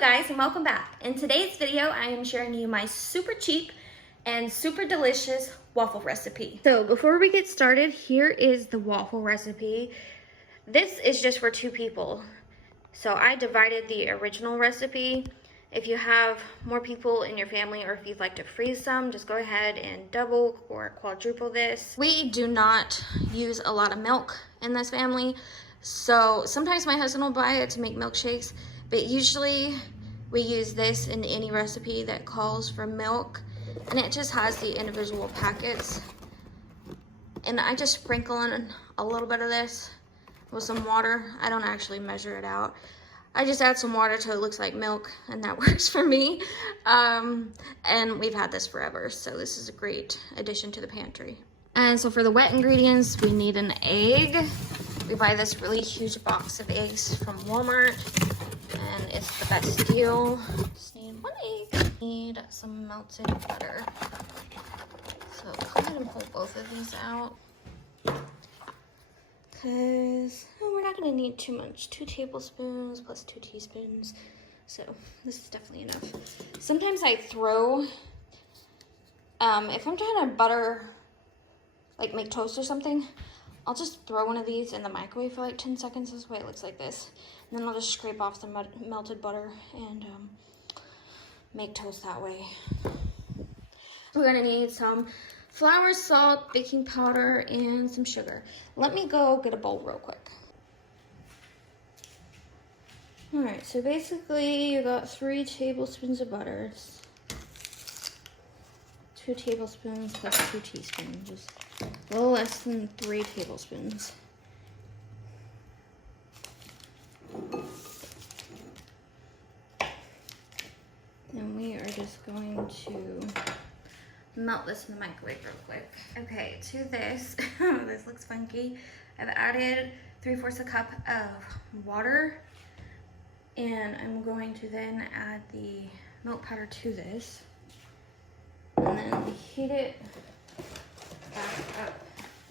Hello guys and welcome back. In today's video, I am sharing you my super cheap and super delicious waffle recipe. So before we get started, here is the waffle recipe. This is just for 2 people. So I divided the original recipe. If you have more people in your family or if you'd like to freeze some, just go ahead and double or quadruple this. We do not use a lot of milk in this family. So sometimes my husband will buy it to make milkshakes, but usually we use this in any recipe that calls for milk, and it just has the individual packets. And I just sprinkle in a little bit of this with some water. I don't actually measure it out. I just add some water till it looks like milk, and that works for me. And we've had this forever, so this is a great addition to the pantry. And so for the wet ingredients, we need an egg. We buy this really huge box of eggs from Walmart, and it's the best deal. Just need 1 egg. Need some melted butter. So go ahead and pull both of these out, because we're not going to need too much. 2 tablespoons plus 2 teaspoons. So this is definitely enough. Sometimes I throw, if I'm trying to butter, like make toast or something, I'll just throw one of these in the microwave for like 10 seconds. This way it looks like this. And then I'll just scrape off some melted butter and make toast that way. We're gonna need some flour, salt, baking powder, and some sugar. Let me go get a bowl real quick. All right, so basically you got 3 tablespoons of butter. 2 tablespoons plus 2 teaspoons, just a little less than 3 tablespoons. And we are just going to melt this in the microwave real quick. Okay, to this, this looks funky. I've added 3/4 cup of water, and I'm going to then add the milk powder to this, and then heat it back up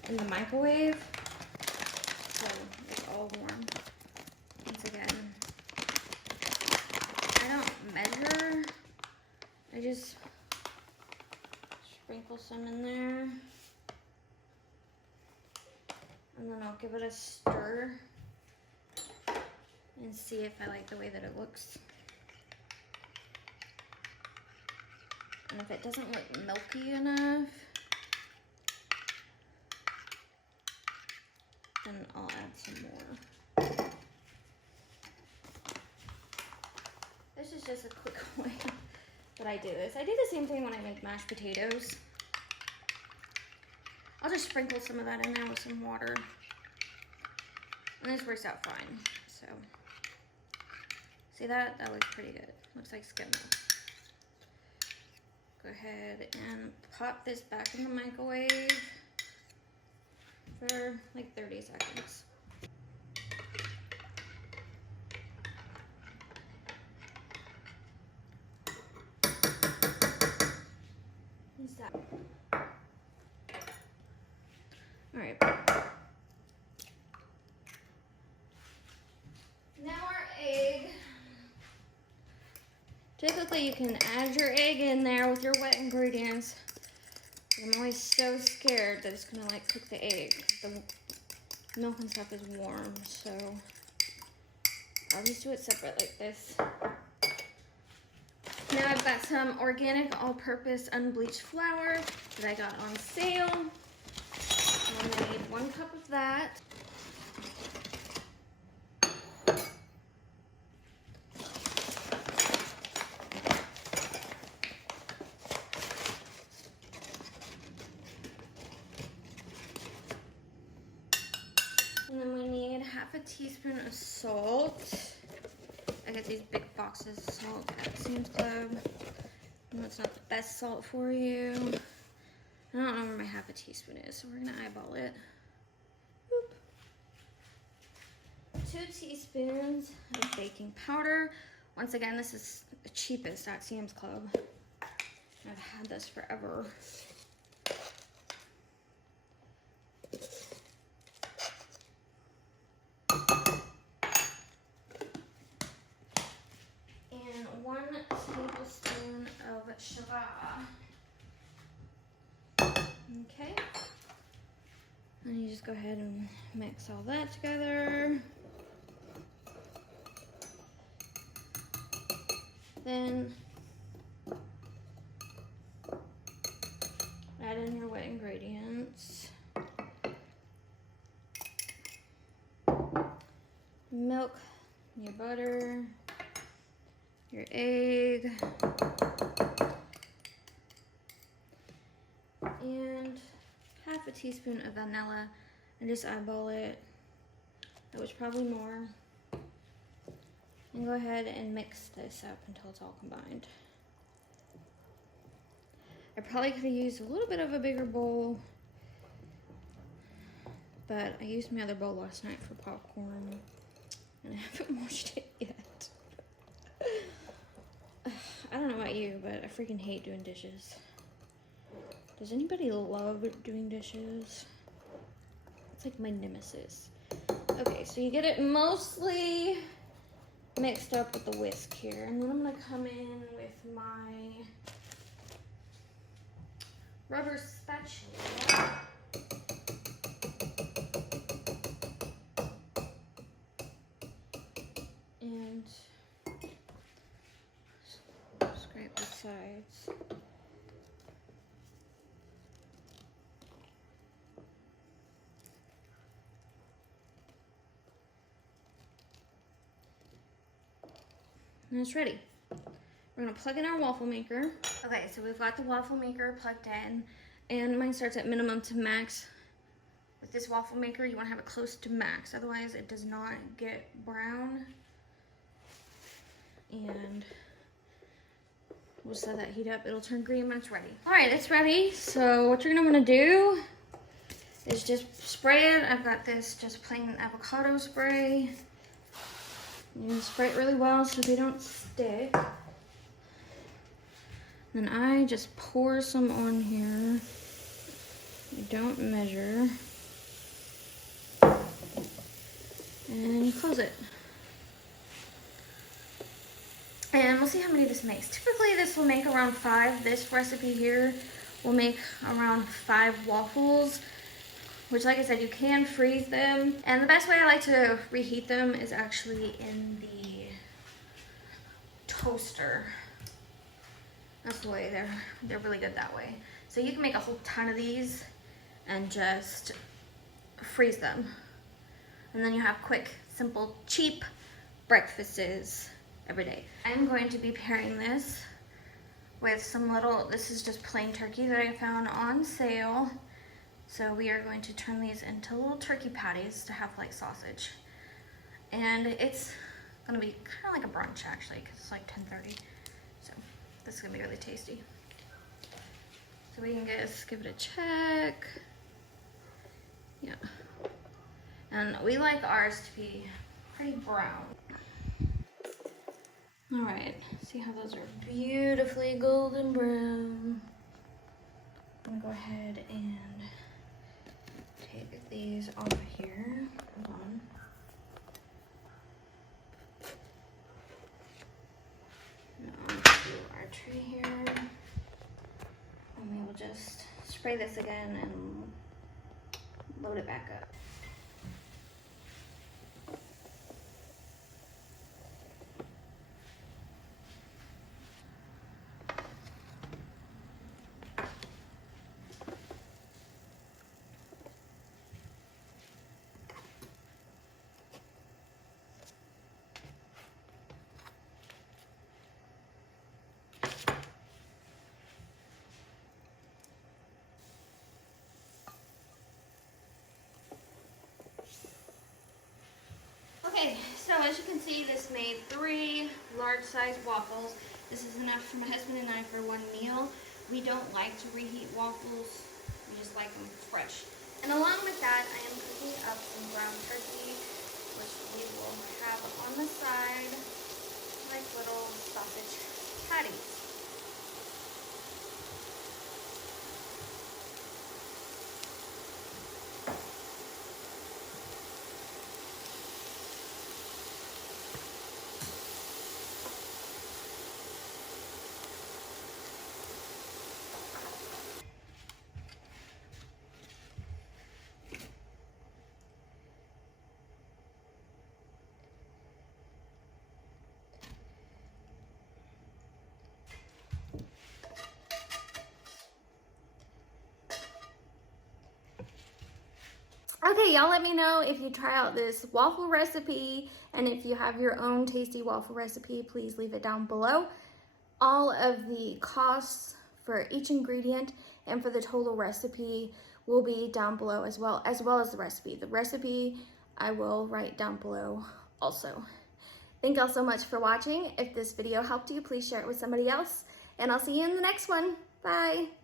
in the microwave so it's all warm. Once again, I don't measure, I just sprinkle some in there, and then I'll give it a stir and see if I like the way that it looks. And if it doesn't look milky enough, then I'll add some more. This is just a quick way that I do this. I do the same thing when I make mashed potatoes. I'll just sprinkle some of that in there with some water. And this works out fine. So, see that? That looks pretty good. Looks like skim milk. Go ahead and pop this back in the microwave for like 30 seconds. What's that? All right. Now our egg. Typically you can add your egg in there with your wet ingredients. I'm always so scared that it's gonna like cook the egg. The milk and stuff is warm, so I'll just do it separate like this. Now I've got some organic all-purpose unbleached flour that I got on sale. I'm gonna need 1 cup of that. And then we need 1/2 teaspoon of salt. I get these big boxes of salt at Sam's Club. And that's not the best salt for you. I don't know where my 1/2 teaspoon is, so we're gonna eyeball it. Boop. 2 teaspoons of baking powder. Once again, this is the cheapest at Sam's Club. I've had this forever. And sugar. Okay. And you just go ahead and mix all that together. Then add in your wet ingredients. Milk, your butter, your egg, and half a teaspoon of vanilla, and just eyeball it. That was probably more. And go ahead and mix this up until it's all combined. I probably could have used a little bit of a bigger bowl, but I used my other bowl last night for popcorn, and I haven't washed it yet. I don't know about you, but I freaking hate doing dishes. Does anybody love doing dishes? It's like my nemesis. Okay, so you get it mostly mixed up with the whisk here, and then I'm gonna come in with my rubber spatula. And scrape the sides. And it's ready. We're gonna plug in our waffle maker. Okay, so we've got the waffle maker plugged in, and mine starts at minimum to max. With this waffle maker, you wanna have it close to max, otherwise it does not get brown. And we'll just let that heat up. It'll turn green when it's ready. All right, it's ready. So what you're gonna wanna do is just spray it. I've got this just plain avocado spray. You spray it really well so they don't stick. Then I just pour some on here. You don't measure. And you close it. And we'll see how many this makes. Typically this will make around 5. This recipe here will make around 5 waffles, which, like I said, you can freeze them. And the best way I like to reheat them is actually in the toaster. That's the way they're really good that way. So you can make a whole ton of these and just freeze them. And then you have quick, simple, cheap breakfasts every day. I'm going to be pairing this with some this is just plain turkey that I found on sale. So we are going to turn these into little turkey patties to have like sausage. And it's gonna be kind of like a brunch actually, because it's like 10:30. So this is gonna be really tasty. So we can just give it a check. Yeah. And we like ours to be pretty brown. All right, see how those are beautifully golden brown. I'm gonna go ahead and take these off here. Hold on. Now I'm gonna do our tray here. And we will just spray this again and load it back up. Okay, so as you can see, this made 3 large-sized waffles. This is enough for my husband and I for one meal. We don't like to reheat waffles. We just like them fresh. And along with that, I am cooking up some ground turkey, which we will have on the side, like little sausage patties. Okay, y'all let me know if you try out this waffle recipe, and if you have your own tasty waffle recipe, please leave it down below. All of the costs for each ingredient and for the total recipe will be down below as well as the recipe. The recipe I will write down below also. Thank y'all so much for watching. If this video helped you, please share it with somebody else, and I'll see you in the next one. Bye.